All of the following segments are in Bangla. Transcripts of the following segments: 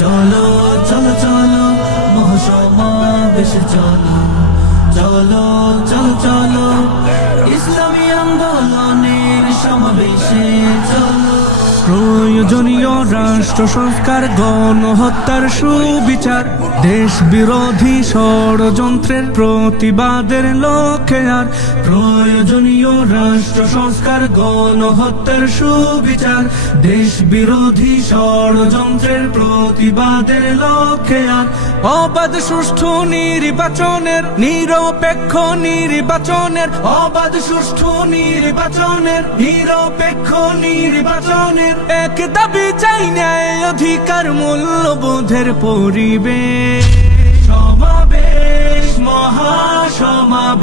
চলো চলো চলো মহাসমাবেশে চলো, চলো চলো চলো ইসলামী আন্দোলনের সমাবেশে চলো। প্রয়োজনীয় রাষ্ট্র সংস্কার, গণহত্যার সুবিচার, দেশ বিরোধী ষড়যন্ত্রের প্রতিবাদের লক্ষ্যে আর প্রয়োজনীয় রাষ্ট্র সংস্কার, গণহত্যার সুবিচার, দেশ বিরোধী ষড়যন্ত্রের প্রতিবাদের লক্ষ্যে আর অবাধ সুষ্ঠু নির্বাচনের, নিরপেক্ষ নির্বাচনের, অবাধ সুষ্ঠু নির্বাচনের, নিরপেক্ষ নির্বাচনের এক দাবি চাই, ন্যায় অধিকার মূল্যবোধের পরিবেশ। সমাবেশ মহাসমাবেশ,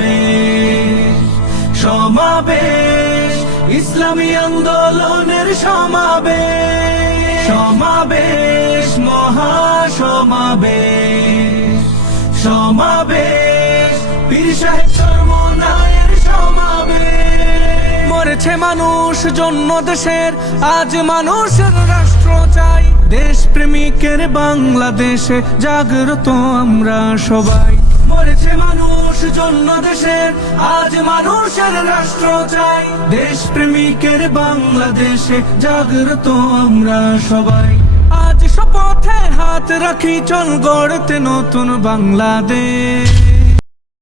সমাবেশ ইসলামী আন্দোলনের সমাবেশ, সমাবেশ মহাসমাবেশ, সমাবেশ পীর সাহেব চরমনায়ের সমাবেশ। মরেছে মানুষ জন্য দেশের, আজ মানুষের রাষ্ট্র চাই, দেশ প্রেমিকের বাংলাদেশে জাগ্রত আমরা সবাই। মরেছে মানুষ জন্য দেশের, আজ মানুষের রাষ্ট্র চাই, দেশ প্রেমিকের বাংলাদেশে জাগ্রত আমরা সবাই। আজ শপথে হাত রাখি, চল গড়তে নতুন বাংলাদেশ।